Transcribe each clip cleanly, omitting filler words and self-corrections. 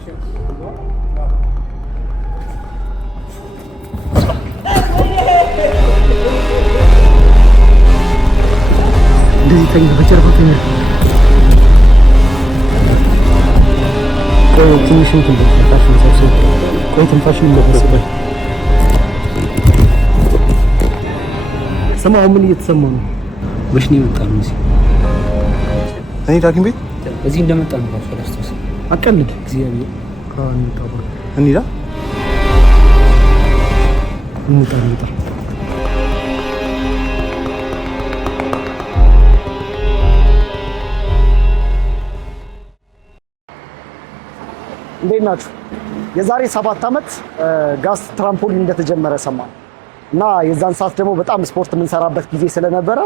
Dito yung picture ko niya. Kaya ትንሽ እንትን በፋሽን ሰብስብ ቆይ ትንፋሽን እንደበሰበ ሰማው ምን እየተሰማው ነው? ወሽኔ ይወጣል ነው እኔ ዳግም ቤት እዚህ እንደመጣ ነው አስተውስ አቀልድ እግዚአብሔር ካን ተባ እንዴ እንጣ እንዴት ናችሁ? የዛሬ 7 ዓመት ጋስት ትራምፖሊን እንደተጀመረ ሰማን እና የዛን ሰዓት ደግሞ በጣም ስፖርት የምንሰራበት ጊዜ ስለነበረ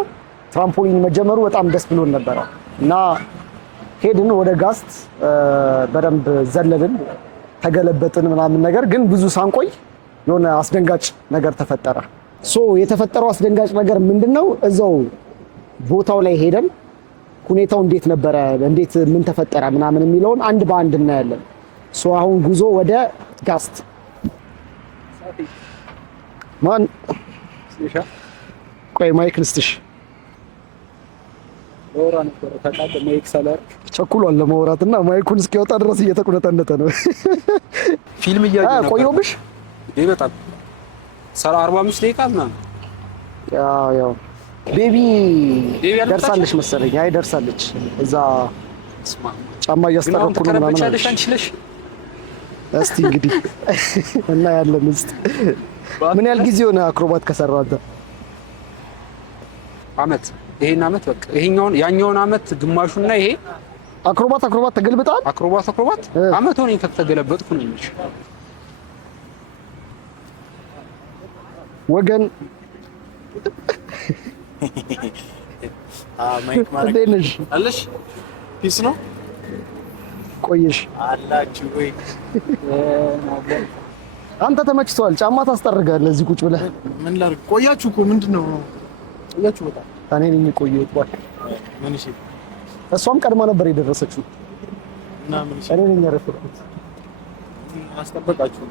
ትራምፖሊን መጀመሩ በጣም ደስ ብሎን ነበረ እና ሄድን ወደ ጋስት በደንብ ዘለልን፣ ተገለበጥን ምናምን ነገር ግን ብዙ ሳንቆይ የሆነ አስደንጋጭ ነገር ተፈጠረ። የተፈጠረው አስደንጋጭ ነገር ምንድነው? እዛው ቦታው ላይ ሄደን ሁኔታው እንዴት ነበረ፣ እንዴት ምን ተፈጠረ ምናምን የሚለውን አንድ በአንድ እናያለን። አሁን ጉዞ ወደ ጋስት ማን ቆይ ማይክ ልስጥሽ። ቸኩሏል ለማውራትና ማይኩን እስኪወጣ ድረስ እየተቁነጠነጠ ነው። ፊልም እያየሁ ነው። ቆየሁብሽ በጣም 45 ደቂቃ ምናምን። ያው ቤቢ ደርሳለች መሰለኝ። አይ ደርሳለች። እዛ ጫማ እያስጠረኩ ነው ምናምን አለች። እስቲ እንግዲህ እና ያለን ውስጥ ምን ያህል ጊዜ ሆነ አክሮባት ከሰራው አንተ? አመት ይሄን አመት በቃ ይሄኛውን ያኛውን አመት ግማሹና ይሄ አክሮባት ተገልብጣል። አክሮባት አመት ሆነኝ ከተገለበጥኩ ነው እንጂ ወገን ማይክ ማለት አለሽ ፒስ ነው ቆየሽ አላችሁ ወይ? አንተ ተመችቷል። ጫማ ታስጠርጋለህ እዚህ ቁጭ ብለህ። ምን ላድርግ? ቆያችሁ እኮ ምንድነው? ቆያችሁ በጣም እኔ ነኝ የቆየሁት። ምን እሺ፣ እሷም ቀድማ ነበር የደረሰችው እና ምን እሺ፣ እኔ ነኝ ያረፈኩት። አስጠበቃችሁ።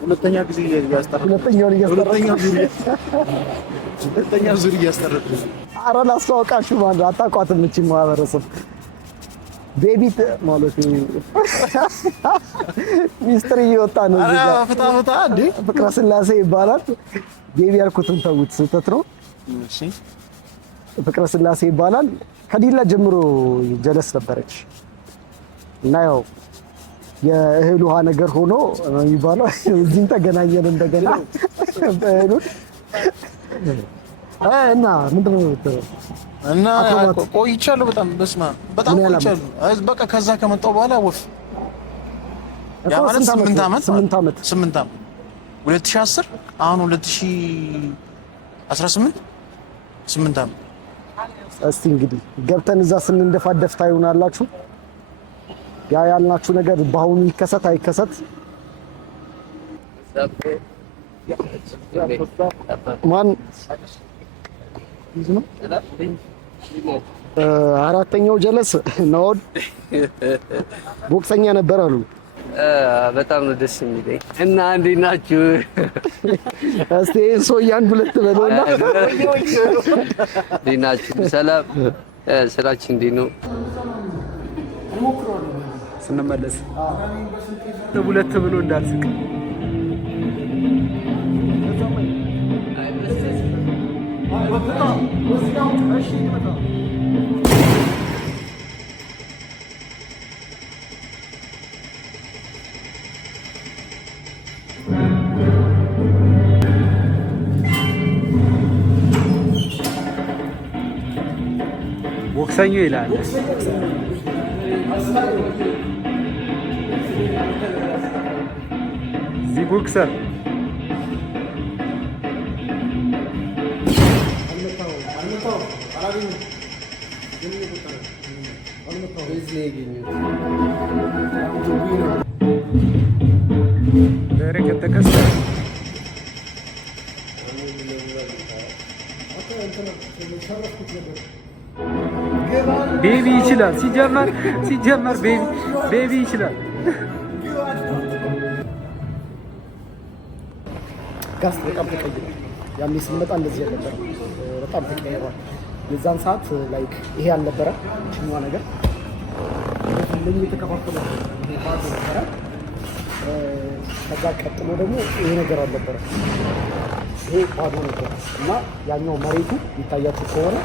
ሁለተኛ ጊዜ እያስጠረኩ ሁለተኛ ዙር እያስጠረኩ። ኧረ ላስተዋውቃችሁ ማለት አታውቋትም እቺ ማህበረሰብ ቤቢ ማለት ሚስትር እየወጣ ነው። ፈታ እንዴ ፍቅረ ስላሴ ይባላል። ቤቢ ያልኩትን ተውት፣ ስህተት ነው። እሺ ፍቅረ ስላሴ ይባላል። ከዲላ ጀምሮ ጀለስ ነበረች እና ያው የእህል ውሃ ነገር ሆኖ የሚባለው እዚህም ተገናኘን እንደገና በእህሉ እና ምንድን ነው እና ቆይቻለሁ በጣም ቆይቻለሁ። በቃ ከዛ ከመጣሁ በኋላ ወፍ ያ ማለት 8 ዓመት 2010 አሁን 2018 8 ዓመት። እስቲ እንግዲህ ገብተን እዛ ስንንደፋደፍ ታዩናላችሁ። ያ ያልናችሁ ነገር በአሁኑ ይከሰት አይከሰት ማን ነው? አራተኛው ጀለስ ነው። ቦክሰኛ ነበር አሉ። በጣም ነው ደስ የሚለኝ። እና እንዴት ናችሁ? እስቲ ሶያን ሁለት በለውና እንዴት ናችሁ? ሰላም። ስራችን እንዴት ነው? ስንመለስ ሁለት ብሎ እንዳልስቅ ቦክሰኞ ይላል። እዚህ ቦክሰር ቤቢ ይችላል። ሲጀመር ቤቢ ይችላል። ጋስት በጣም ተቀይሯል። ያኔ ስንመጣ እንደዚህ አልነበረ፣ በጣም ተቀይሯል። የዛን ሰዓት ላይክ ይሄ አልነበረ ችኛዋ ነገር ለኝ የተከፋፈለ ይሄ ባዶ ነበረ። ከዛ ቀጥሎ ደግሞ ይሄ ነገር አልነበረ፣ ይሄ ባዶ ነበር እና ያኛው መሬቱ ይታያችሁ ከሆነ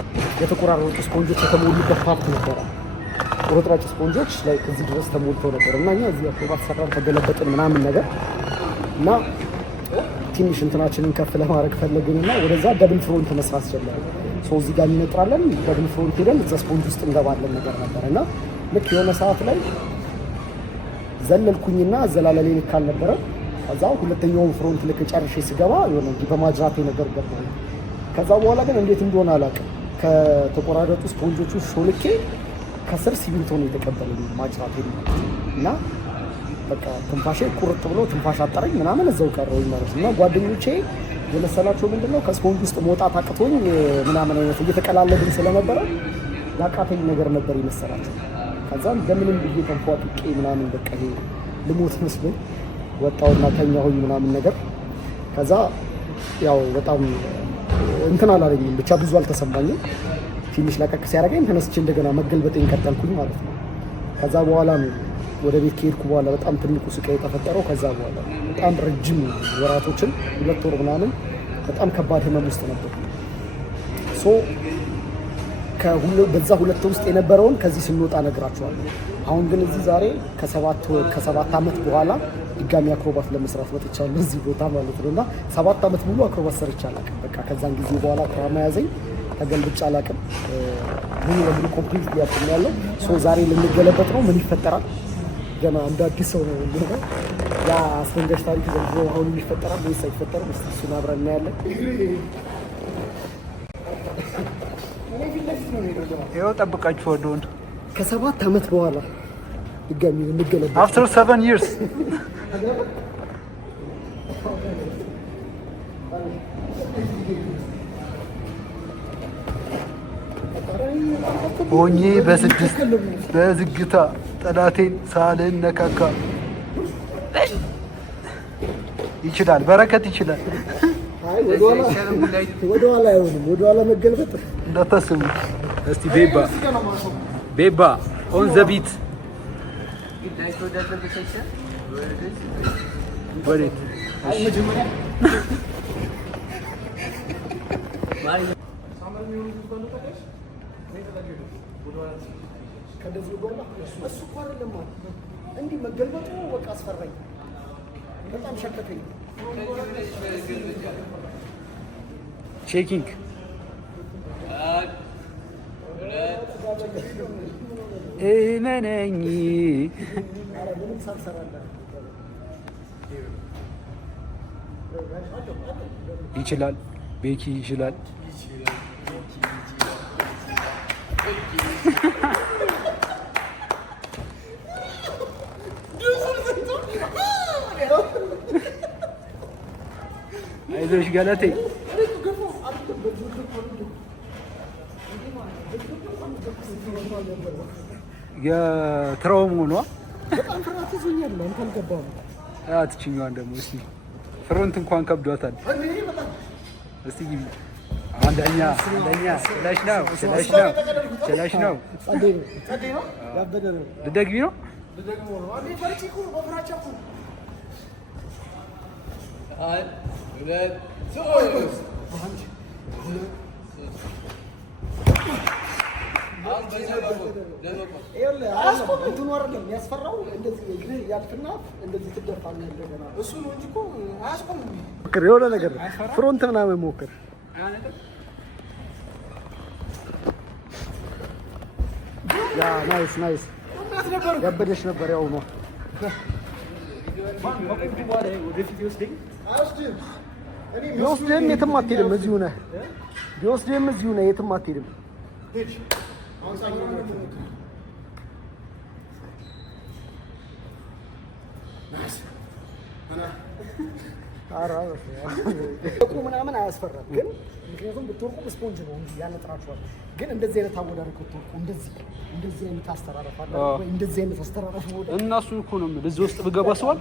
የተቆራረጡ ስፖንጆች የተሞሉበት ፓርት ነበረ። ቁርጥራጭ ስፖንጆች ላይ እዚህ ድረስ ተሞልተው ነበር እና እኛ እዚህ አክሮባት ሰራን ተገለበጥን ምናምን ነገር እና ትንሽ እንትናችንን ከፍ ለማድረግ ፈለግንና ወደዛ ደብል ፍሮንት መስራት ጀመረ። እዚህ ጋር እንነጥራለን፣ ደብል ፍሮንት ሄደን እዛ ስፖንጅ ውስጥ እንገባለን ነገር ነበር እና ልክ የሆነ ሰዓት ላይ ዘለልኩኝና አዘላለሌ ልክ አልነበረ። ከዛ ሁለተኛውን ፍሮንት ልክ ጨርሼ ስገባ የሆነ በማጅራቴ ነገር ገባሁ። ከዛ በኋላ ግን እንዴት እንደሆነ አላውቅም ከተቆራረጡ ስፖንጆቹ ሾልኬ ከስር ሲሚንቶ ነው የተቀበለኝ ማጅራቴ እና በቃ ትንፋሼ ቁርጥ ብሎ ትንፋሽ አጠረኝ ምናምን እዛው ቀረሁኝ ማለት ነው። እና ጓደኞቼ የመሰላቸው ምንድነው ከስፖንጅ ውስጥ መውጣት አቅቶኝ ምናምን አይነት እየተቀላለድን ስለነበረ ያቃተኝ ነገር ነበር የመሰላቸው። ከዛ እንደምንም ብዬ ተንፏጥቄ ምናምን በቃ ይሄ ልሞት መስሎኝ ወጣውና ተኛሁኝ ምናምን ነገር። ከዛ ያው በጣም እንትን አላለኝም ብቻ ብዙ አልተሰማኝም። ትንሽ ለቀቅ ሲያደርገኝ ተነስቼ እንደገና መገልበጤን ቀጠልኩኝ ማለት ነው። ከዛ በኋላ ነው ወደ ቤት ከሄድኩ በኋላ በጣም ትልቁ ስቃይ የተፈጠረው። ከዛ በኋላ በጣም ረጅም ወራቶችን 2 ወር ምናምን በጣም ከባድ ህመም ውስጥ ነበር። በዛ 2 ውስጥ የነበረውን ከዚህ ስንወጣ እነግራችኋለሁ። አሁን ግን እዚህ ዛሬ ከ7 ዓመት በኋላ ድጋሚ አክሮባት ለመስራት መጥቻለሁ እዚህ ቦታ ማለት ነው። እና 7 ዓመት ሙሉ አክሮባት ሰርቼ አላውቅም። በቃ ከዛን ጊዜ በኋላ ትራማ ያዘኝ፣ ተገልብጬ አላውቅም። ሙሉ ለሙሉ ኮምፕሊት ያጥም ያለው ዛሬ ልንገለበጥ ነው። ምን ይፈጠራል? ገና እንደ አዲስ ሰው ነው እንደሆነ ያ አስፈንጋሽ ታሪክ ዘንድሮ አሁን ይፈጠራል ወይስ አይፈጠርም? እስቲ እሱን አብረን እናያለን። ይኸው ጠብቃችሁ ወደውን ከ7 ዓመት በኋላ ድጋሚ እንገለበጥ after 7 years ሆኜ በዝግታ ጠላቴን ሳልነካካ ይችላል፣ በረከት ይችላል። ወደኋላ አይሆንም፣ ወደኋላ መገልበጥ እንዳታስቡ። እስቲ ቤባ ኦን ዘ ቢት ወዴት? እሱ እኮ አይደለም እንዲህ መገልበጡ በቃ አስፈራኝ፣ በጣም ሸከከኝ። ቼኪንግ እመነኝ ይችላል፣ ቤኪ ይችላል። አይዞሽ ገለቴ። የትራውም ሆኗ በጣም ፍርሃት ይዞኛል። አንተ አልገባህም። አትችኛዋን ደግሞ እስቲ ፍሮንት እንኳን ከብዷታል። እስቲ ግቢ አንደኛ ስለሽ ነው ልደግቢ ነው ያስፈራው እንደዚህ እግርህ ያልፍና እንደዚህ ትደፋለህ እንደገና። እሱ ነው እንጂ እኮ አያስቆምም። የሆነ ነገር ፍሮንት ምናምን ሞክር። ያ ናይስ ያበደሽ ነበር። ያው ነው ቢወስድህም የትም አትሄድም። እዚሁ ነህ። ቢወስድህም እዚሁ ነህ፣ የትም አትሄድም። እኮ ምናምን አያስፈራም፣ ግን ምክንያቱም ብትወርቁ ስፖንጅ ነው እንጂ ያነጥራችኋል። ግን እንደዚህ አይነት አወዳደቅ ብትወርቁ እንደዚህ አይነት አስተራረፍ አለ ወይ? እንደዚህ አይነት አስተራረፍ ወደ እናሱ እኮ ነው እዚህ ውስጥ ብገባ ሰዋል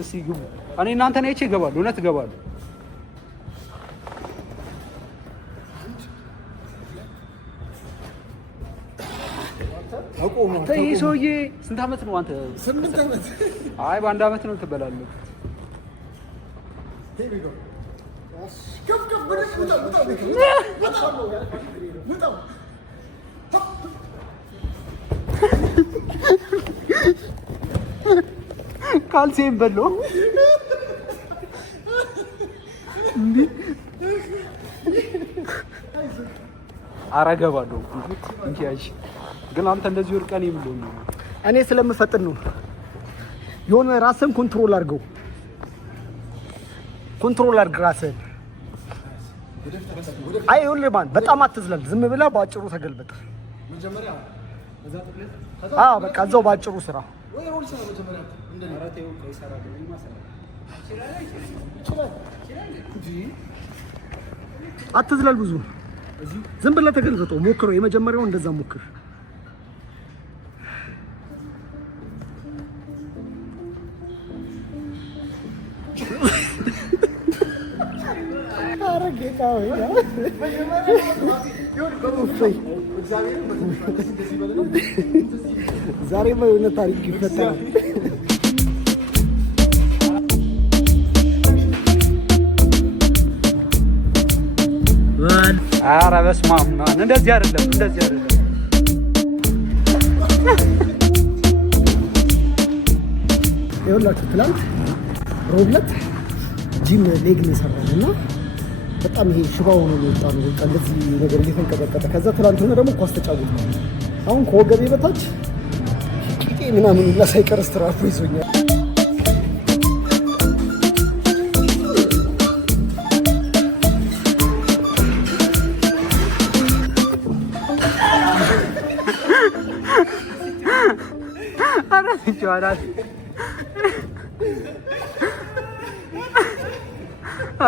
እስኪ ግቡ። እኔ እናንተን አይቼ እገባለሁ። እውነት እገባለሁ። ይሄ ሰውዬ ስንት ዓመት ነው አንተ? 8 ዓመት። አይ በአንድ ዓመት ነው ትበላለህ። ካልሲም በሎ አረገባለሁ እንጂ አይሽ ግን አንተ እንደዚህ ወርቀን ይብለው ነው። እኔ ስለምፈጥን ነው። የሆነ ራስን ኮንትሮል አድርገው፣ ኮንትሮል አድርግ ራስን። አይ ይኸውልህ ማን በጣም አትዝለል። ዝም ብለህ ባጭሩ ተገልበጥ። መጀመሪያ እዛ ጥቅለት በቃ እዛው ባጭሩ ስራ። ወይ ሮል ሰራ መጀመሪያ እንደኔ አራቴው ከይሰራ ግን ማሰራ አትዝለል ብዙ። ዝም ብለህ ተገልበጠው ሞክረው። የመጀመሪያው እንደዛ ሞክር። ዛሬ የሆነ ታሪክ ይፈጠራል። ኧረ በስመ አብ ምናምን እንደዚህ አይደለም፣ እንደዚህ አይደለም። ይኸውላችሁ ትናንት ሮብ ዕለት ጂም ሌግ ነው የሰራነው እና በጣም ይሄ ሽባው ነው የሚወጣ ነው። በቃ እንደዚህ ነገር እየተንቀጠቀጠ ከዛ ትናንትና ደግሞ ኳስ ተጫወት ነው። አሁን ከወገቤ በታች ቂጤ ምናምን ሁላ ሳይቀር ስትራፖ ይዞኛል።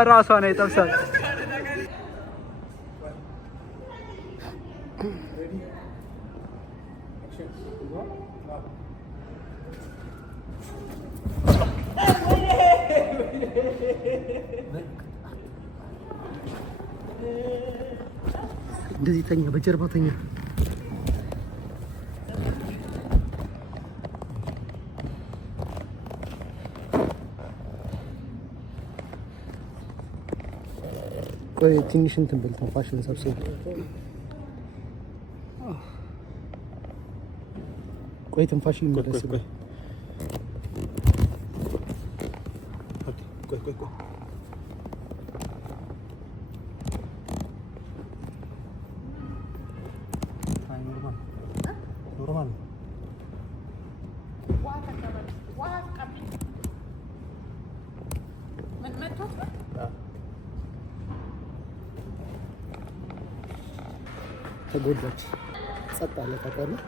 ራሷ ነው የጠብሳል። እንደዚህ ተኛ፣ በጀርባ ተኛ። ቆይ ትንሽ እንትን ብል ተንፋሽን ሰብስብ። ቆይ ትንፋሽ ይመለስ። ቆይ ኖርማል ተጎዳች። ጸጥ አለ ታውቃለህ።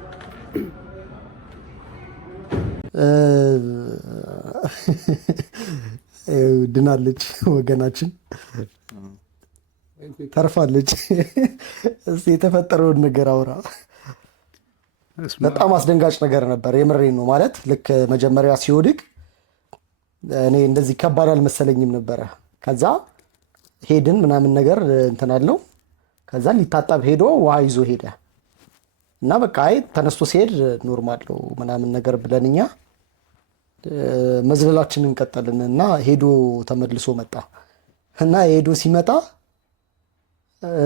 ድናለች፣ ወገናችን ተርፋለች። እስኪ የተፈጠረውን ነገር አውራ። በጣም አስደንጋጭ ነገር ነበር። የምሬን ነው። ማለት ልክ መጀመሪያ ሲወድቅ እኔ እንደዚህ ከባድ አልመሰለኝም ነበረ። ከዛ ሄድን ምናምን ነገር እንትን አለው። ከዛ ሊታጠብ ሄዶ ውሃ ይዞ ሄደ እና በቃ አይ ተነስቶ ሲሄድ ኖርማል ነው ምናምን ነገር ብለን እኛ መዝለላችንን ቀጠልን እና ሄዶ ተመልሶ መጣ እና ሄዶ ሲመጣ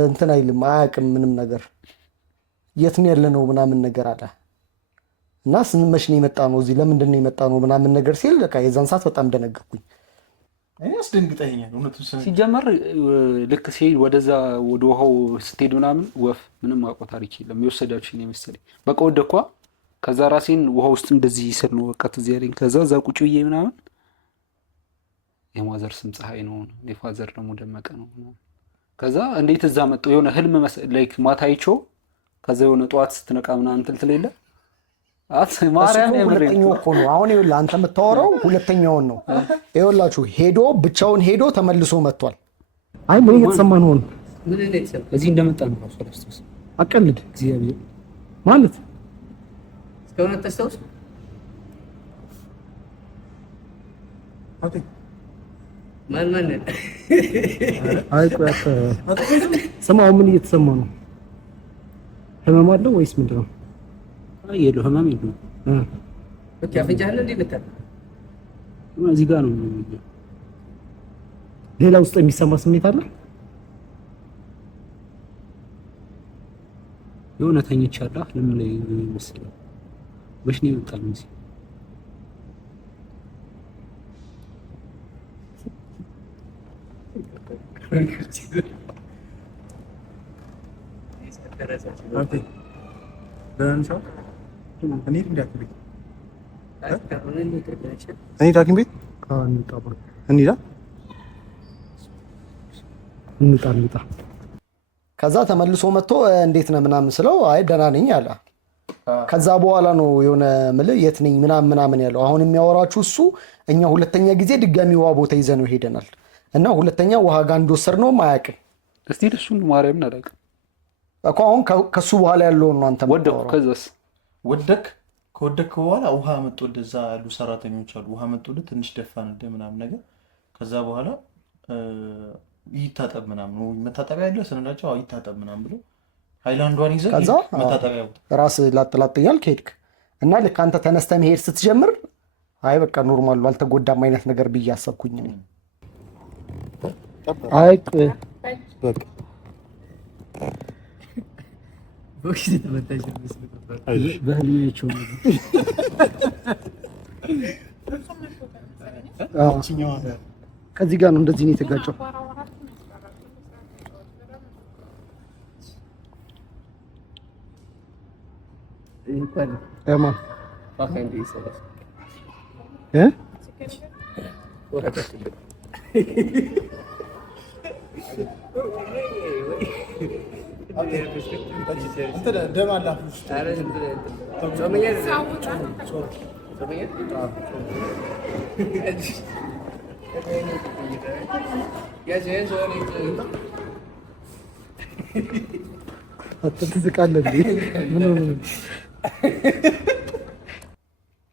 እንትን አይልም፣ አያውቅም ምንም ነገር። የት ነው ያለነው ምናምን ነገር አለ እና ስንመሽ ነው የመጣ ነው እዚህ ለምንድን ነው የመጣ ነው ምናምን ነገር ሲል በቃ የዛን ሰዓት በጣም ደነገጥኩኝ። እኔ አስደንግጠኛል እውነቱን ሲጀመር ልክ ሲሄድ ወደዛ ወደ ውሃው ስትሄድ ምናምን ወፍ ምንም አውቀው ታሪክ የለም የወሰዳችሁ ነው መሰለኝ። በቃ ወደኳ። ከዛ ራሴን ውሃ ውስጥ እንደዚህ ይስል ነው በቃ ትዝ ያለኝ። ከዛ እዛ ቁጭ ብዬ ምናምን የማዘር ስም ፀሐይ ነው፣ የፋዘር ደግሞ ደመቀ ነው። ከዛ እንዴት እዛ መጣሁ የሆነ ህልም ላይክ ማታ አይቼው ከዛ የሆነ ጠዋት ስትነቃ ምናምን ትልትል የለ ማርያም ሁለተኛው እኮ ነው። አሁን ይኸውልህ አንተ የምታወራው ሁለተኛውን ነው። ይኸውላችሁ ሄዶ ብቻውን ሄዶ ተመልሶ መጥቷል። አይ ምን እየተሰማ ነው? ምን እየተሰማ እዚህ እንደመጣ ነው ራሱ አላስተውስ። አቀልድ እግዚአብሔር ማለት እስካሁን አታስተውስ። አይ ቆይ ስማው፣ ምን እየተሰማ ነው? ህመም አለው ወይስ ምንድን ነው? አይ የለው ህመም የለው። ኦኬ አፍንጫህን እንዴ ልታል እዚህ ጋር ነው። ሌላ ውስጥ የሚሰማ ስሜት አለ? የሆነ ተኝቻለሁ። ለምን ላይ መሰለኝ በሽኔ ይወጣል እንጂ እንውጣ። ከዛ ተመልሶ መጥቶ እንዴት ነህ ምናምን ስለው አይ ደህና ነኝ አለ። ከዛ በኋላ ነው የሆነ ምልህ የት ነኝ ምናምን ያለው። አሁን የሚያወራችሁ እሱ እኛ ሁለተኛ ጊዜ ድጋሚ ውሃ ቦታ ይዘነው ሄደናል እና ሁለተኛ ውሃ ጋር እንደወሰድነው አያውቅም። እስቲ እሱን ማርያምን አላውቅም እኮ አሁን ከሱ በኋላ ያለው ነው። አንተ ወደክ ከዛስ ከወደክ በኋላ ውሃ መጥቶ እዛ ያሉ ሰራተኞች አሉ። ውሃ መጥቶ ትንሽ ደፋን ምናምን ነገር። ከዛ በኋላ ይታጠብ ምናምን መታጠቢያ ያለ ስንላቸው ይታጠብ ምናምን ብሎ ሃይላንዷን ይዘህ ከዛ መታጠቢያ ራስ ላጥላጥ እያልክ ሄድክ እና ልክ አንተ ተነስተህ መሄድ ስትጀምር አይ በቃ ኖርማል አልተጎዳም አይነት ነገር ብዬ አሰብኩኝ እኔ። አይ በቃ ቦክስ ተመታሽ ነበር በህልሜቸው ከዚህ ጋር ነው እንደዚህ ነው የተጋጨው። ኤማ ባካንዲ ይሰራል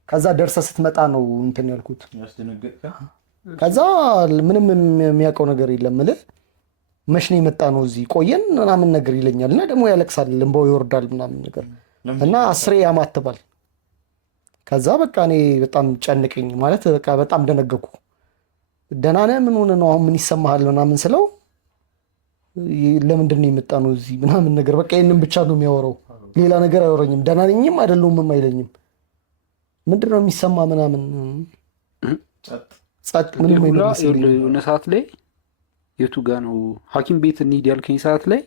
ከዛ ደርሰህ ስትመጣ ነው እንትን ያልኩት። ከዛ ምንም የሚያውቀው ነገር የለም እልህ መች ነው የመጣ ነው እዚህ ቆየን ምናምን ነገር ይለኛል እና ደግሞ ያለቅሳል፣ እንባው ይወርዳል ምናምን ነገር እና 10 ያማትባል። ከዛ በቃ እኔ በጣም ጨንቀኝ ማለት በቃ በጣም ደነገኩ። ደህና ነህ ምን ሆነህ ነው አሁን ምን ይሰማሃል ምናምን ስለው ለምንድን ነው የመጣ ነው እዚህ ምናምን ነገር በቃ ይሄንን ብቻ ነው የሚያወራው፣ ሌላ ነገር አያወራኝም። ደህና ነኝም አይደለሁም አይለኝም። ምንድን ነው የሚሰማ ምናምን ጸጥ ምንም አይመስልም። የሆነ ሰዓት ላይ የቱ ጋር ነው ሐኪም ቤት እንሂድ ያልከኝ ሰዓት ላይ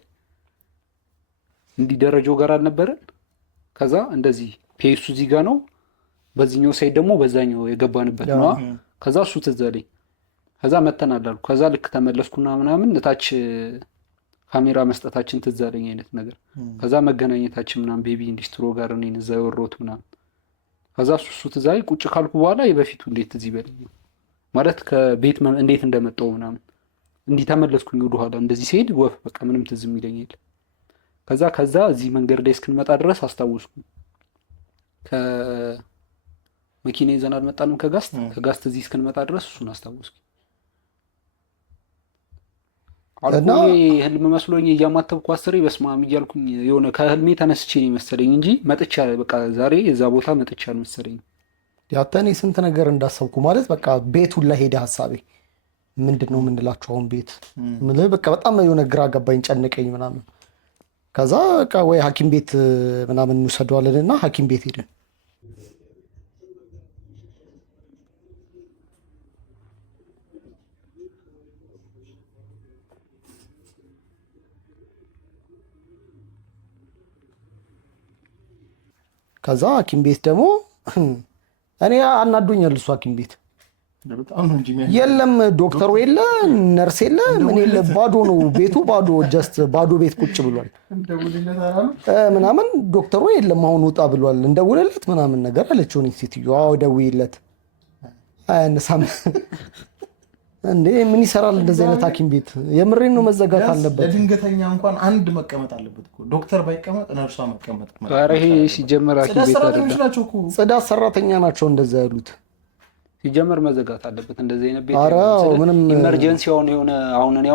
እንዲህ ደረጃው ጋር አልነበረን። ከዛ እንደዚህ ፔሱ እዚህ ጋር ነው፣ በዚህኛው ሳይድ ደግሞ በዛኛው የገባንበት ነው። ከዛ እሱ ትዝ አለኝ። ከዛ መተናል አልኩ። ከዛ ልክ ተመለስኩና ምናምን እታች ካሜራ መስጠታችን ትዝ አለኝ አይነት ነገር። ከዛ መገናኘታችን ምናምን ቤቢ ኢንዲስትሮ ጋር እኔን እዛ የወሮት ምናምን። ከዛ እሱ ትዝ አለኝ። ቁጭ ካልኩ በኋላ የበፊቱ እንዴት ትዝ ይበለኝ ማለት ከቤት እንዴት እንደመጣው ምናምን እንዲህ ተመለስኩኝ ወደኋላ። እንደዚህ ሲሄድ ወፍ በቃ ምንም ትዝ የሚለኝ የለ። ከዛ እዚህ መንገድ ላይ እስክንመጣ ድረስ አስታወስኩ። ከመኪና ይዘን አልመጣንም ከጋስት እዚህ እስክንመጣ ድረስ እሱን አስታወስኩ። አልኩ ህልም መስሎኝ እያማተብኩ አስሬ በስማም እያልኩኝ የሆነ ከህልሜ ተነስቼ ነው መሰለኝ እንጂ መጥቻ በቃ ዛሬ እዛ ቦታ መጥቻ አልመሰለኝ። ያተኔ ስንት ነገር እንዳሰብኩ ማለት በቃ ቤቱን ላይ ሄደ ሀሳቤ ምንድን ነው የምንላቸው አሁን ቤት በቃ በጣም የሆነ ግራ ገባኝ፣ ጨነቀኝ ምናምን። ከዛ በቃ ወይ ሐኪም ቤት ምናምን እንውሰደዋለን እና ሐኪም ቤት ሄድን። ከዛ ሐኪም ቤት ደግሞ እኔ አናዶኛል እሱ ሐኪም ቤት የለም ዶክተሩ የለ ነርስ የለ ምን የለ፣ ባዶ ነው ቤቱ፣ ባዶ ጀስት ባዶ ቤት ቁጭ ብሏል ምናምን። ዶክተሩ የለም አሁን ውጣ ብሏል፣ እንደውልለት ምናምን ነገር አለችው ሴትዮዋ። አዎ ደውይለት አያነሳም እንዴ ምን ይሰራል እንደዚህ አይነት ሐኪም ቤት? የምሬን ነው መዘጋት አለበት። ለድንገተኛ እንኳን አንድ መቀመጥ አለበት እኮ ዶክተር ባይቀመጥ ነርሷ መቀመጥ ማለት ነው። ይሄ ሲጀመር ሐኪም ቤት አይደለም፣ ጽዳት ሰራተኛ ናቸው እንደዛ ያሉት። ሲጀመር መዘጋት አለበት እንደዚህ አይነት ቤት። ኧረ ምንም ኢመርጀንሲ አሁን እኔ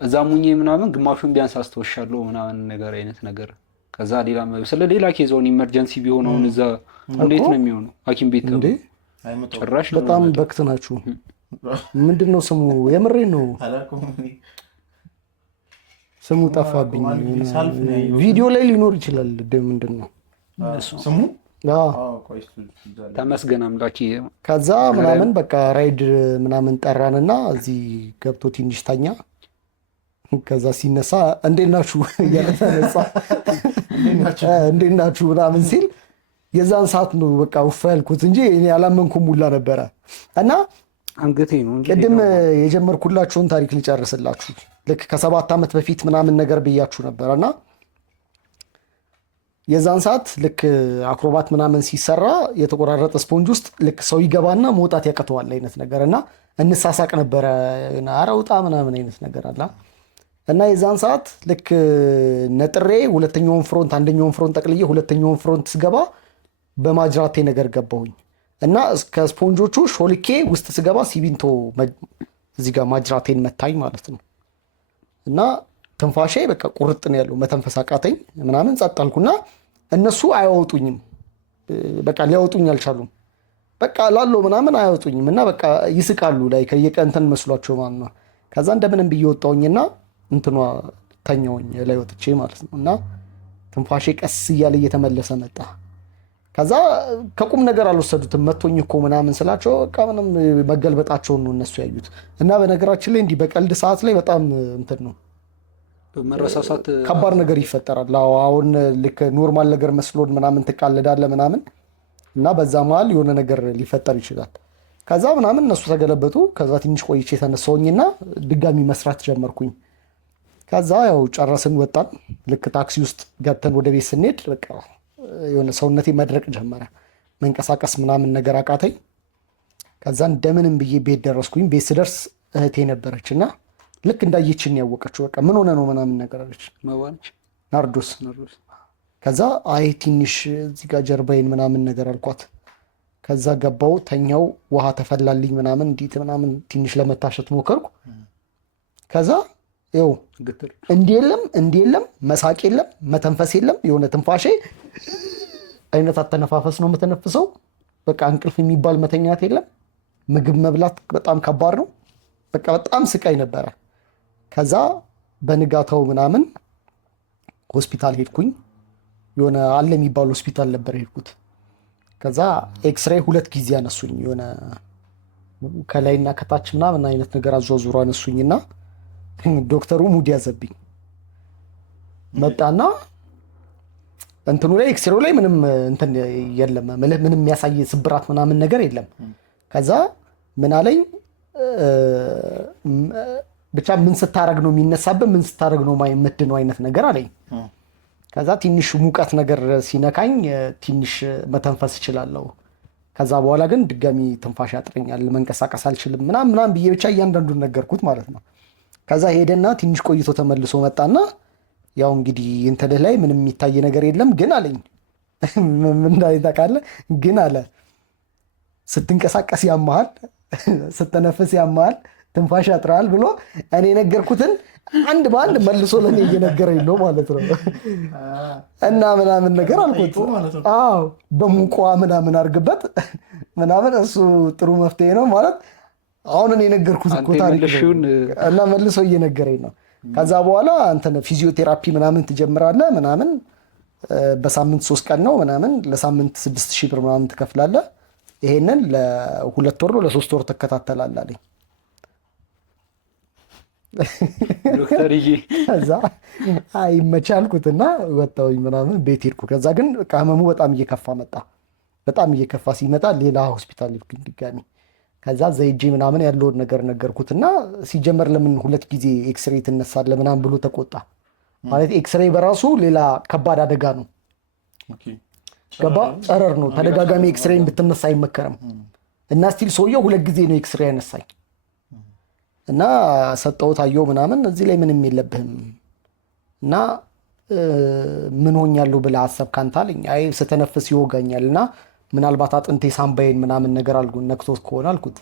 እዛ ሙኜ ምናምን ግማሹን ቢያንስ አስተውሻለሁ ምናምን ነገር አይነት ነገር ከዛ ሌላ ኬዞን ኢመርጀንሲ ቢሆነው እዛ እንዴት ነው የሚሆነው? ሐኪም ቤት እንዴ ጭራሽ በጣም በክት ናችሁ። ምንድነው ስሙ? የምሬን ነው ስሙ ጠፋብኝ። ቪዲዮ ላይ ሊኖር ይችላል። ምንድነው ስሙ? ተመስገን አምላኬ። ከዛ ምናምን በቃ ራይድ ምናምን ጠራንና እዚህ ገብቶ ትንሽ ተኛ። ከዛ ሲነሳ እንዴት ናችሁ እያለ ተነሳ። እንዴት ናችሁ ምናምን ሲል የዛን ሰዓት ነው በቃ ውፋ ያልኩት እንጂ እኔ አላመንኩም ሁላ ነበረ። እና አንገቴ ነው ቅድም የጀመርኩላችሁን ታሪክ ልጨርስላችሁ። ልክ ከ7 ዓመት በፊት ምናምን ነገር ብያችሁ ነበረ እና የዛን ሰዓት ልክ አክሮባት ምናምን ሲሰራ የተቆራረጠ ስፖንጅ ውስጥ ልክ ሰው ይገባና መውጣት ያቀተዋል አይነት ነገር እና እንሳሳቅ ነበረ። ኧረ ውጣ ምናምን አይነት ነገር አለ እና የዛን ሰዓት ልክ ነጥሬ አንደኛውን ፍሮንት ጠቅልዬ ሁለተኛውን ፍሮንት ስገባ በማጅራቴ ነገር ገባሁኝ እና ከስፖንጆቹ ሾልኬ ውስጥ ስገባ ሲሚንቶ እዚህ ጋር ማጅራቴን መታኝ ማለት ነው። እና ትንፋሼ በቃ ቁርጥ ነው ያለው። መተንፈስ አቃተኝ ምናምን ጸጥ አልኩና እነሱ አያወጡኝም። በቃ ሊያወጡኝ አልቻሉም። በቃ ላለው ምናምን አያወጡኝም እና በቃ ይስቃሉ ላይ ከየቀንተን መስሏቸው ማለት ነው። ከዛ እንደምንም ብዬ ወጣሁኝና እንትኗ ተኛውኝ ላይ ወጥቼ ማለት ነው። እና ትንፋሼ ቀስ እያለ እየተመለሰ መጣ። ከዛ ከቁም ነገር አልወሰዱትም። መቶኝ እኮ ምናምን ስላቸው በቃ ምንም መገልበጣቸውን ነው እነሱ ያዩት። እና በነገራችን ላይ እንዲህ በቀልድ ሰዓት ላይ በጣም እንትን ነው መረሳሳት ከባድ ነገር ይፈጠራል። አሁን ልክ ኖርማል ነገር መስሎን ምናምን ትቃለዳለህ ምናምን እና በዛ መሀል የሆነ ነገር ሊፈጠር ይችላል። ከዛ ምናምን እነሱ ተገለበጡ። ከዛ ትንሽ ቆይቼ የተነሳሁኝና ድጋሚ መስራት ጀመርኩኝ። ከዛ ያው ጨረስን ወጣን። ልክ ታክሲ ውስጥ ገብተን ወደ ቤት ስንሄድ በቃ የሆነ ሰውነቴ መድረቅ ጀመረ። መንቀሳቀስ ምናምን ነገር አቃተኝ። ከዛ እንደምንም ብዬ ቤት ደረስኩኝ። ቤት ስደርስ እህቴ ነበረች እና ልክ እንዳየችን ያወቀችው በቃ ምን ሆነ ነው ምናምን ነገር አለች። ናርዶስ። ከዛ አይ ትንሽ እዚህ ጋር ጀርባዬን ምናምን ነገር አልኳት። ከዛ ገባው ተኛው። ውሃ ተፈላልኝ ምናምን እንዲት ምናምን ትንሽ ለመታሸት ሞከርኩ። ከዛ ይኸው እንዲህ የለም መሳቅ የለም መተንፈስ የለም። የሆነ ትንፋሼ አይነት አተነፋፈስ ነው የምተነፍሰው። በቃ እንቅልፍ የሚባል መተኛት የለም። ምግብ መብላት በጣም ከባድ ነው። በቃ በጣም ስቃይ ነበረ። ከዛ በንጋታው ምናምን ሆስፒታል ሄድኩኝ። የሆነ አለ የሚባል ሆስፒታል ነበር ሄድኩት። ከዛ ኤክስሬይ 2 ጊዜ አነሱኝ። የሆነ ከላይና ከታች ምናምን አይነት ነገር አዟዙሮ አነሱኝና ዶክተሩ ሙድ ያዘብኝ። መጣና እንትኑ ላይ ኤክስሬው ላይ ምንም እንትን የለም፣ ምንም የሚያሳይ ስብራት ምናምን ነገር የለም። ከዛ ምን አለኝ ብቻ ምን ስታረግ ነው የሚነሳብህ፣ ምን ስታረግ ነው የምትድነው አይነት ነገር አለኝ። ከዛ ትንሽ ሙቀት ነገር ሲነካኝ ትንሽ መተንፈስ እችላለሁ። ከዛ በኋላ ግን ድጋሚ ትንፋሽ ያጥረኛል፣ መንቀሳቀስ አልችልም ምናምን ብዬ ብቻ እያንዳንዱን ነገርኩት ማለት ነው። ከዛ ሄደና ትንሽ ቆይቶ ተመልሶ መጣና ያው እንግዲህ እንትልህ ላይ ምንም የሚታይ ነገር የለም ግን አለኝ። ምን እንዳይታቃለ ግን አለ ስትንቀሳቀስ ያማሃል፣ ስትነፍስ ያማሃል፣ ትንፋሽ ያጥራል ብሎ እኔ ነገርኩትን አንድ በአንድ መልሶ ለኔ እየነገረኝ ነው ማለት ነው። እና ምናምን ነገር አልኩት። አዎ በሙቋ ምናምን አርግበት ምናምን እሱ ጥሩ መፍትሄ ነው ማለት አሁን እኔ ነገርኩት እኮ ታሪክ እና መልሶ እየነገረኝ ነው። ከዛ በኋላ አንተ ፊዚዮቴራፒ ምናምን ትጀምራለህ ምናምን በሳምንት 3 ቀን ነው ምናምን ለሳምንት 6000 ብር ምናምን ትከፍላለህ። ይሄንን ለ2 ወር ነው ለ3 ወር ትከታተላለህ አለኝ ዶክተርዬ። ከዛ አይመቻልኩትና ወጣሁኝ ምናምን ቤት ሄድኩ። ከዛ ግን ህመሙ በጣም እየከፋ መጣ። በጣም እየከፋ ሲመጣ ሌላ ሆስፒታል ሄድኩኝ ድጋሚ። ከዛ ዘይጄ ምናምን ያለውን ነገር ነገርኩትና ሲጀመር ለምን 2 ጊዜ ኤክስሬይ ትነሳለህ ምናምን ብሎ ተቆጣ። ማለት ኤክስሬይ በራሱ ሌላ ከባድ አደጋ ነው። ገባ ጨረር ነው። ተደጋጋሚ ኤክስሬይ እንድትነሳ አይመከርም። እና ስቲል ሰውየው 2 ጊዜ ነው ኤክስሬይ ያነሳኝ እና ሰጠሁት አየሁ ምናምን እዚህ ላይ ምንም የለብህም እና ምን ሆኛለሁ ብለህ አሰብክ አንተ አለኝ። አይ ስተነፍስ ይወጋኛል እና ምናልባት አጥንቴ ሳምባዬን ምናምን ነገር ነክቶት ከሆነ አልኩት።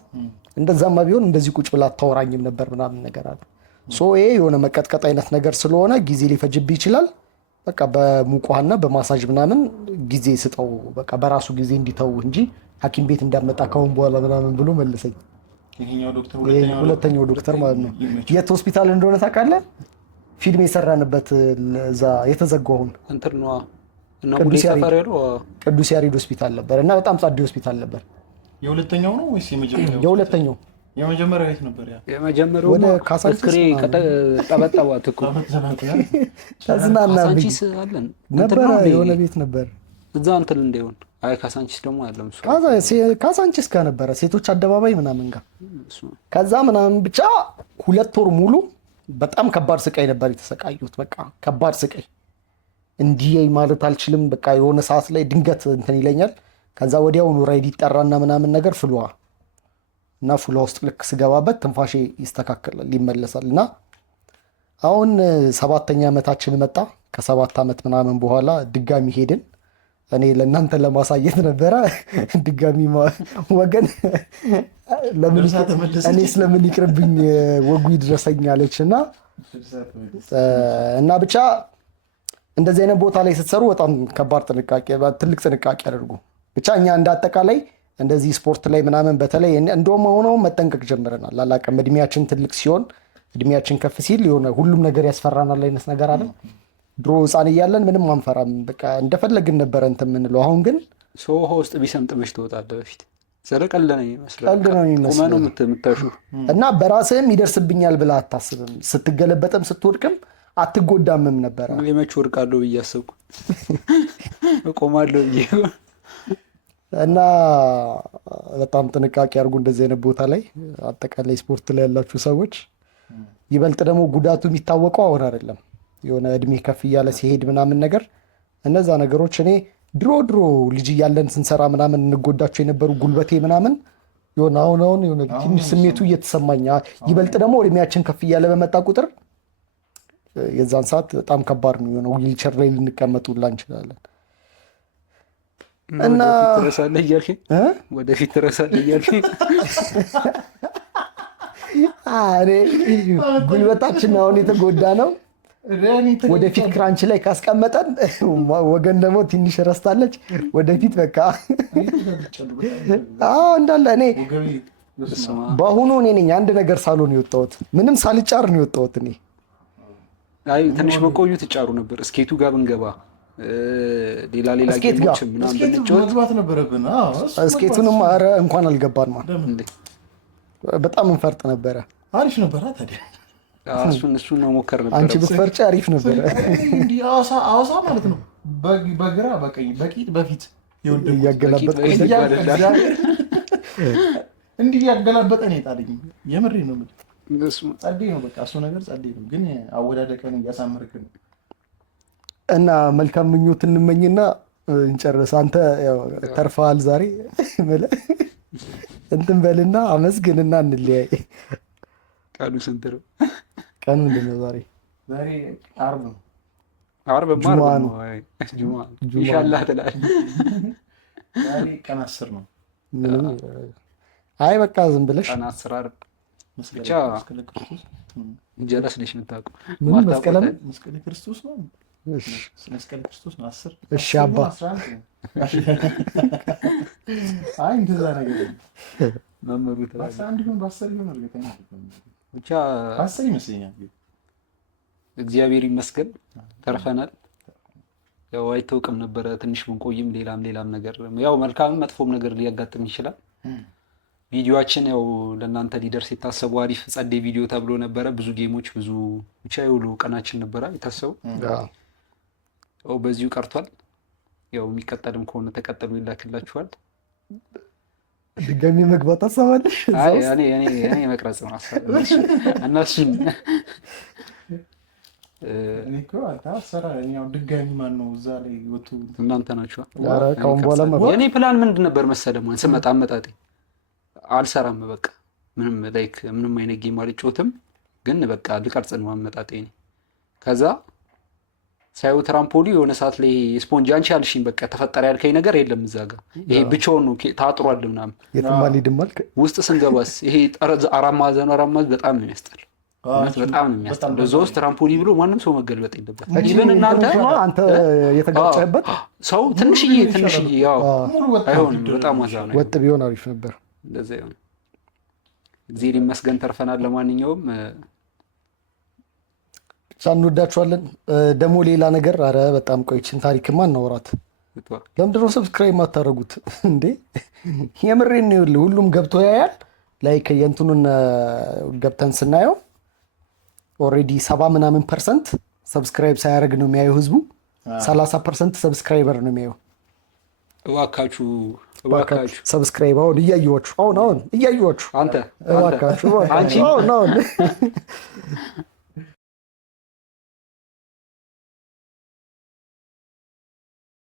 እንደዛማ ቢሆን እንደዚህ ቁጭ ብላ አታወራኝም ነበር ምናምን ነገር አለ። ይሄ የሆነ መቀጥቀጥ አይነት ነገር ስለሆነ ጊዜ ሊፈጅብህ ይችላል። በቃ በሙቅ ውሃና በማሳጅ ምናምን ጊዜ ስጠው፣ በቃ በራሱ ጊዜ እንዲተው እንጂ ሐኪም ቤት እንዳመጣ ካሁን በኋላ ምናምን ብሎ መለሰኝ። ሁለተኛው ዶክተር ማለት ነው። የት ሆስፒታል እንደሆነ ታውቃለህ? ፊልም የሰራንበት እዛ የተዘጋውን ቅዱስ ያሬድ ሆስፒታል ነበር እና በጣም ጻድቅ ሆስፒታል ነበር። የሁለተኛው ነው ወይስ የመጀመሪያው? የሁለተኛው። የመጀመሪያው የት ነበር? የመጀመሪያው ወደ ካሳንቺስ ጠበጠባት እኮ ተዝናናብኝ ነበረ። የሆነ ቤት ነበር እዛ እንትን እንደሆን። አይ ካሳንቺስ ደግሞ አለም ካሳንቺስ ጋር ነበረ፣ ሴቶች አደባባይ ምናምን ጋር። ከዛ ምናምን ብቻ 2 ወር ሙሉ በጣም ከባድ ስቃይ ነበር የተሰቃዩት። በቃ ከባድ ስቃይ እንዲህ ማለት አልችልም። በቃ የሆነ ሰዓት ላይ ድንገት እንትን ይለኛል። ከዛ ወዲያውኑ ራይድ ይጠራና ምናምን ነገር ፍሉዋ እና ፍሉዋ ውስጥ ልክ ስገባበት ትንፋሼ ይስተካከላል፣ ይመለሳል። እና አሁን 7ኛ ዓመታችን መጣ። ከ7 ዓመት ምናምን በኋላ ድጋሚ ሄድን። እኔ ለእናንተ ለማሳየት ነበረ። ድጋሚ ወገን እኔ ስለምን ይቅርብኝ ወጉ ይድረሰኝ አለች እና ብቻ እንደዚህ አይነት ቦታ ላይ ስትሰሩ በጣም ከባድ ጥንቃቄ፣ ትልቅ ጥንቃቄ አድርጉ። ብቻ እኛ እንዳጠቃላይ እንደዚህ ስፖርት ላይ ምናምን በተለይ እንደውም ሆነው መጠንቀቅ ጀምረናል። አላውቅም፣ እድሜያችን ትልቅ ሲሆን እድሜያችን ከፍ ሲል የሆነ ሁሉም ነገር ያስፈራናል አይነት ነገር አለ። ድሮ ህፃን እያለን ምንም አንፈራም፣ በቃ እንደፈለግን ነበረ እንትን የምንለው። አሁን ግን ሰው ውሃ ውስጥ ቢሰምጥ መች ትወጣለህ? በፊት ቀልድ ነው የሚመስለው እና በራስህም ይደርስብኛል ብለህ አታስብም። ስትገለበጥም ስትወድቅም አትጎዳምም ነበረ። መች ወድቃለሁ ብዬ አሰብኩ እቆማለሁ ብዬ። እና በጣም ጥንቃቄ አድርጉ እንደዚህ አይነት ቦታ ላይ፣ አጠቃላይ ስፖርት ላይ ያላችሁ ሰዎች። ይበልጥ ደግሞ ጉዳቱ የሚታወቀው አሁን አይደለም፣ የሆነ እድሜ ከፍ እያለ ሲሄድ ምናምን ነገር። እነዛ ነገሮች እኔ ድሮ ልጅ እያለን ስንሰራ ምናምን እንጎዳቸው የነበሩ ጉልበቴ ምናምን የሆነ አሁን የሆነ ትንሽ ስሜቱ እየተሰማኝ፣ ይበልጥ ደግሞ እድሜያችን ከፍ እያለ በመጣ ቁጥር የዛን ሰዓት በጣም ከባድ ነው የሆነ ዊልቸር ላይ ልንቀመጡላ እንችላለን። እና ወደፊት ትረሳለህ እያልከኝ ጉልበታችን አሁን የተጎዳ ነው። ወደፊት ክራንች ላይ ካስቀመጠን ወገን ደግሞ ትንሽ ረስታለች። ወደፊት በቃ እንዳለ እኔ በአሁኑ እኔ ነኝ አንድ ነገር ሳልሆን የወጣሁት፣ ምንም ሳልጫር ነው የወጣሁት እኔ። አይ ትንሽ መቆዩ ትጫሩ ነበር። እስኬቱ ጋር ብንገባ ሌላ ጌሞችም ምናምን መግባት ነበረብን። እስኬቱንም ኧረ እንኳን አልገባን በጣም እንፈርጥ ነበረ። አሪፍ ነበረ ታዲያ። እሱን መሞከር ነበር። አንቺ ብትፈርጪ አሪፍ ነበረ። አዋሳ ማለት ነው። በግራ በቀኝ በቂጥ በፊት እያገላበጥ እንዲህ ያገላበጠን የጣለኝ የምሬ ነው። ጸዴ ነው በቃ እሱ ነገር ጸዴ ነው። ግን አወዳደቀን እያሳመርክ ነው። እና መልካም ምኞት እንመኝና እንጨርስ። አንተ ተርፈሃል ዛሬ እንትን በልና አመስግንና እንለያይ። ቀኑ ስንት ነው? ቀኑ ምንድን ነው ዛሬ? ዛሬ ዓርብ ነው። ዓርብ ነው። ኢንሻአላህ ትላለህ። ዛሬ ቀን 10 ነው። አይ በቃ ዝም ብለሽ ቀን 10 ዓርብ ብቻ ጀለስ ነሽ የምታውቀው። ምን መስቀል ክርስቶስ ነው። መስቀል ክርስቶስ ነው 10። እሺ አባ አይ እንደዛ ነገር መመሩ በ11 ይሁን በ10 ይሁን እርግጠኛ ብቻ 10 ይመስለኛል። እግዚአብሔር ይመስገን ተርፈናል። ያው አይተውቅም ነበረ ትንሽ ብንቆይም ሌላም ነገር ያው መልካምም መጥፎም ነገር ሊያጋጥም ይችላል። ቪዲዮአችን ያው ለእናንተ ሊደርስ የታሰቡ አሪፍ ጸዴ ቪዲዮ ተብሎ ነበረ። ብዙ ጌሞች ብዙ ብቻ የውሎ ቀናችን ነበረ የታሰቡ። ያው በዚሁ ቀርቷል። ያው የሚቀጠልም ከሆነ ተቀጠሉ ይላክላችኋል። ድጋሚ መግባት አሳባለሽ? አይ እኔ መቅረጽ ነው አሳብ እነሱን እኮ ድጋሚ ማን ነው እዛ ላይ ወጡ? እናንተ ናችሁ። ኧረ ካሁን በኋላ የኔ ፕላን ምንድን ነበር መሰለህ? ስመጣ አመጣጤ አልሰራም በቃ ምንም አይነት ጌም አልጫወትም፣ ግን በቃ ልቀርጽ ነው አመጣጤ። ከዛ ሳይው ትራምፖሊ የሆነ ሰዓት ላይ ስፖንጅ አንቺ ያልሽኝ በቃ ተፈጠረ ያልከኝ ነገር የለም እዛ ጋር ይሄ ብቻውን ነው ታጥሯል ምናምን የትም አልሄድም አልክ። ውስጥ ስንገባስ ይሄ ጠረዝ አራት ማዕዘኑ በጣም ነው የሚያስጠላው። በጣም ነው የሚያስጠላው። ለዛ ውስጥ ትራምፖሊ ብሎ ማንም ሰው መገልበጥ የለበትም። ኢቨን አንተ የተጋጨህበት ሰው ትንሽዬ ያው አይሆንም። በጣም ዋዛ ነው። ወጥ ቢሆን አሪፍ ነበር። እንደዛ ይሁን። እግዚአብሔር ይመስገን ተርፈናል። ለማንኛውም እንወዳችኋለን። ደግሞ ሌላ ነገር አረ በጣም ቆይችን ታሪክማ እናወራት። ለምንድን ነው ሰብስክራይብ የማታደርጉት እንዴ? የምሬን ነው። ሁሉም ገብቶ ያያል። ላይክ የእንትኑን ገብተን ስናየው ኦልሬዲ 70% ሰብስክራይብ ሳያደርግ ነው የሚያየው ህዝቡ። 30% ሰብስክራይበር ነው የሚያየው። እባካችሁ ሰብስክራይብ አሁን እያየኋችሁ አንተ እባካችሁ